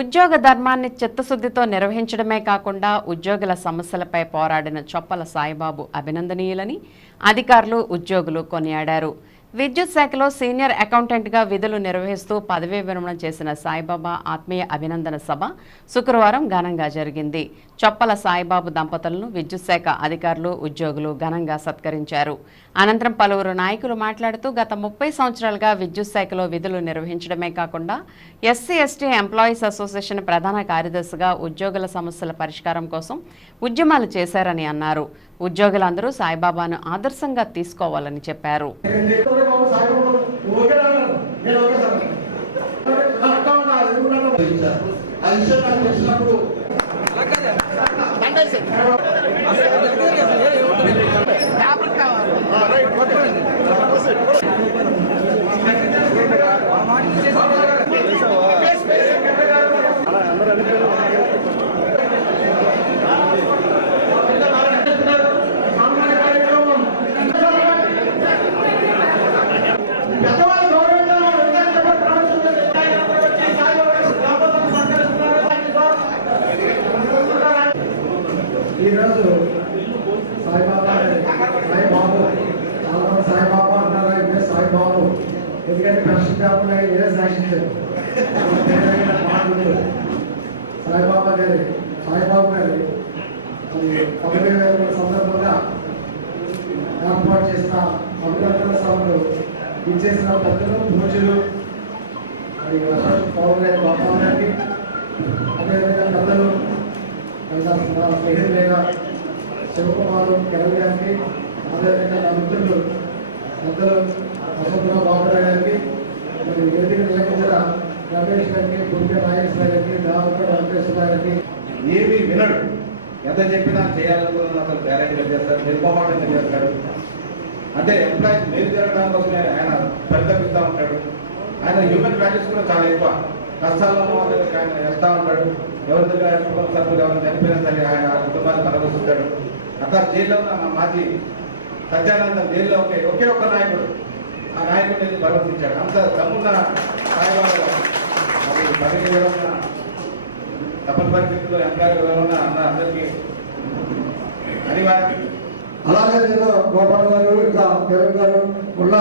ఉద్యోగ ధర్మాన్ని చిత్తశుద్ధితో నిర్వహించడమే కాకుండా ఉద్యోగుల సమస్యలపై పోరాడిన చొప్పల సాయిబాబు అభినందనీయులని అధికారులు ఉద్యోగులు కొనియాడారు. విద్యుత్ శాఖలో సీనియర్ అకౌంటెంట్గా విధులు నిర్వహిస్తూ పదవీ విరమణ చేసిన సాయిబాబా ఆత్మీయ అభినందన సభ శుక్రవారం ఘనంగా జరిగింది. చొప్పల సాయిబాబు దంపతులను విద్యుత్ శాఖ అధికారులు ఉద్యోగులు ఘనంగా సత్కరించారు. అనంతరం పలువురు నాయకులు మాట్లాడుతూ గత ముప్పై సంవత్సరాలుగా విద్యుత్ శాఖలో విధులు నిర్వహించడమే కాకుండా ఎస్సీ ఎస్టీ ఎంప్లాయీస్ అసోసియేషన్ ప్రధాన కార్యదర్శిగా ఉద్యోగుల సమస్యల పరిష్కారం కోసం ఉద్యమాలు చేశారని అన్నారు. ఉద్యోగులందరూ సాయిబాబాను ఆదర్శంగా తీసుకోవాలని చెప్పారు. కావాలి ఈరోజు సాయిబాబా సాయిబాబు చాలా మంది సాయిబాబా అంటారు? ఇదే సాయిబాబు. ఎందుకంటే కష్టం కాకుండా ఇదే శాసించారు సాయిబాబా గారి సాయిబాబు గారి మరి పదవి వేల సందర్భంగా ఏర్పాటు చేసిన అభినందన సభలు ఇచ్చేసిన పెద్దలు పూజలు మరి పవన్ గారి బాబా గారికి అదేవిధంగా పెద్దలు నా స్నేహితులైన శివకుమారు కిరణ్ గారికి అదేవిధంగా నా మిత్రులు పెద్దలు వసంతరావు బాబురావు గారికి మరి వేదిక నిర్వహించిన రమేష్ గారికి గుండె నాగేశ్వర గారికి దావత వెంకటేశ్వర గారికి. ఏమీ వినడు. ఎంత చెప్పినా చేయాలనుకున్న అతను గ్యారెంటీగా చేస్తాడు నిర్మమాటంగా చేస్తాడు. అంటే ఎంప్లాయీస్ మేలు జరగడం కోసమే ఆయన పరితపిస్తూ ఉంటాడు. ఆయన హ్యూమన్ వాల్యూస్ కూడా చాలా ఎక్కువ. కష్టాల్లో వాళ్ళకి ఆయన వెళ్తా ఉంటాడు. ఎవరి దగ్గర కుటుంబ సభ్యులు ఎవరైనా చనిపోయినా సరే ఆయన కుటుంబాన్ని కలగొస్తుంటాడు అట్లా జైల్లో ఉన్న మా మాజీ సత్యానందం జైల్లో ఒకే ఒకే ఒక్క నాయకుడు. ఆ నాయకుడిని పరమర్శించాడు అంత దమ్మున్న సాయిబాబు. అది పదవి విరమణ తప్పని పరిస్థితుల్లో ఎంప్లాయీ ఉన్న అన్న అందరికీ అనివార్యం అలాగే నేను గోపాల్ గారు ఇంకా కిరణ్ గారు ఉన్న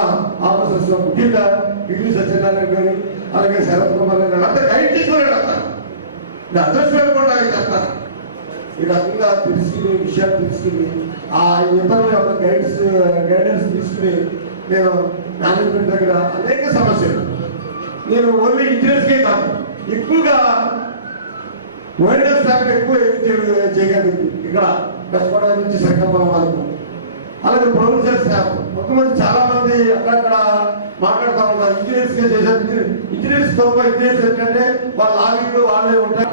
ఆఫీసర్స్ ముఖ్యంగా పివి సత్యనారాయణ గారు అలాగే శరత్ కుమార్ గారు అంతా గైడ్ తీసుకున్నాడు అంతా అడ్రస్ కూడా చెప్తాను. ఈ రకంగా తెలుసుకుని విషయాలు తెలుసుకుని ఆ ఇతరుల యొక్క గైడ్స్ గైడెన్స్ తీసుకుని నేను మేనేజ్మెంట్ దగ్గర అనేక సమస్యలు. నేను ఓన్లీ ఇంజనీర్స్కే కాదు ఎక్కువగా వైరస్ స్టాఫ్ ఎక్కువ ఏం చేయగలిగింది ఇక్కడ కష్టపడ నుంచి శ్రీకాకుళం వరకు. అలాగే ప్రొఫెసర్ స్టాఫ్ కొంతమంది చాలా మంది అక్కడక్కడ మాట్లాడుతూ ఉన్నారు. ఇంజనీర్స్ చేశారు. ఇంజనీర్స్ తప్ప ఇంజనీర్స్ ఏంటంటే వాళ్ళ లాగిన్లు వాళ్ళే ఉంటాయి.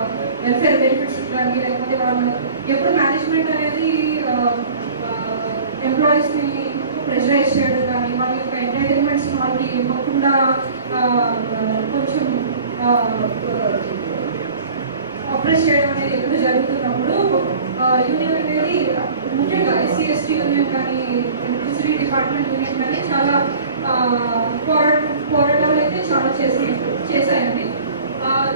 వెల్ఫేర్ బెనిఫిట్స్ కానీ లేకపోతే వాళ్ళు ఎప్పుడు మేనేజ్మెంట్ అనేది ఎంప్లాయీస్ని ప్రెషరైజ్ చేయడం కానీ వాళ్ళ యొక్క ఎంటర్టైన్మెంట్స్ వాళ్ళకి ఇవ్వకుండా కొంచెం అప్రెస్ చేయడం అనేది ఎప్పుడు జరుగుతున్నప్పుడు యూనియన్ అనేది ముఖ్యంగా ఎస్సీ ఎస్టీ యూనియన్ కానీ ఎలక్ట్రిసిటీ డిపార్ట్మెంట్ యూనియన్ కానీ చాలా పోరాటం పోరాట పోరాటాలు అయితే చాలా చేసి చేశాయండి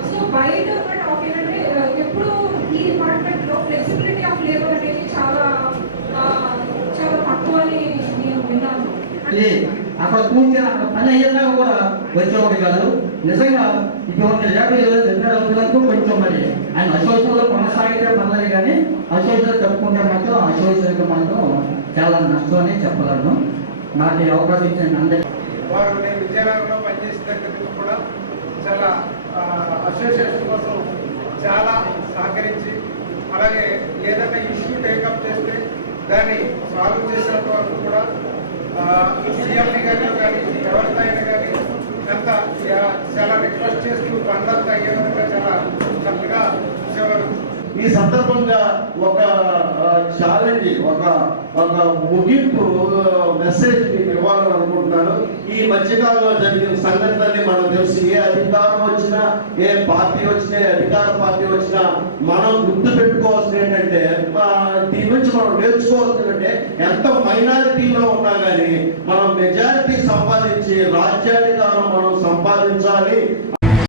సో బయట ఉన్న టాపిక్ అంటే ఆ, ఎప్పుడు ఈ డిపార్ట్మెంట్లో ఫ్లెక్సిబిలిటీ ఆఫ్ లేబర్ అనేది చాలా ఆ, చాలా తక్కువ అని నేను విన్నాను అక్కడ కూర్చొని అక్కడ పని అయ్యేదాకా కూడా వచ్చేవాడు కాదు. నిజంగా ఇటువంటి లేబర్ చెప్పడానికి కొంచెం మరి ఆయన అశోచనలో కొనసాగితే పర్లేదు కానీ అసోసియేషన్ చెప్పుకుంటే మాత్రం అసోసియేషన్ మాత్రం చాలా నష్టం అని చెప్పగలను. నాకు ఈ అవకాశం ఇచ్చిన అందరికీ వారు నేను విజయనగరంలో పనిచేసేటప్పుడు కూడా చాలా అసోసియేషన్ కోసం చాలా సహకరించి అలాగే ఏదైనా ఇష్యూ టేకప్ చేస్తే దాన్ని సాల్వ్ చేసినంత వరకు కూడా సీఎంని కానీ కానీ ఎవరికైనా కానీ ఎంత చాలా రిక్వెస్ట్ చేస్తూ పనులంతా అయ్యే విధంగా చాలా చక్కగా ఈ సందర్భంగా ఒక ఛాలెంజ్ ఒక ఒక ముగింపు మెసేజ్ మీకు ఇవ్వాలని అనుకుంటున్నాను. ఈ మధ్యకాలంలో జరిగిన సంఘటనని మనం తెలుసు. ఏ అధికారం వచ్చినా ఏ పార్టీ వచ్చినా ఏ అధికార పార్టీ వచ్చినా మనం గుర్తు పెట్టుకోవాల్సింది ఏంటంటే దీని నుంచి మనం నేర్చుకోవాల్సింది ఏంటంటే ఎంత మైనారిటీలో ఉన్నా కానీ మనం మెజారిటీ సంపాదించి రాజ్యాధికారం మనం సంపాదించాలి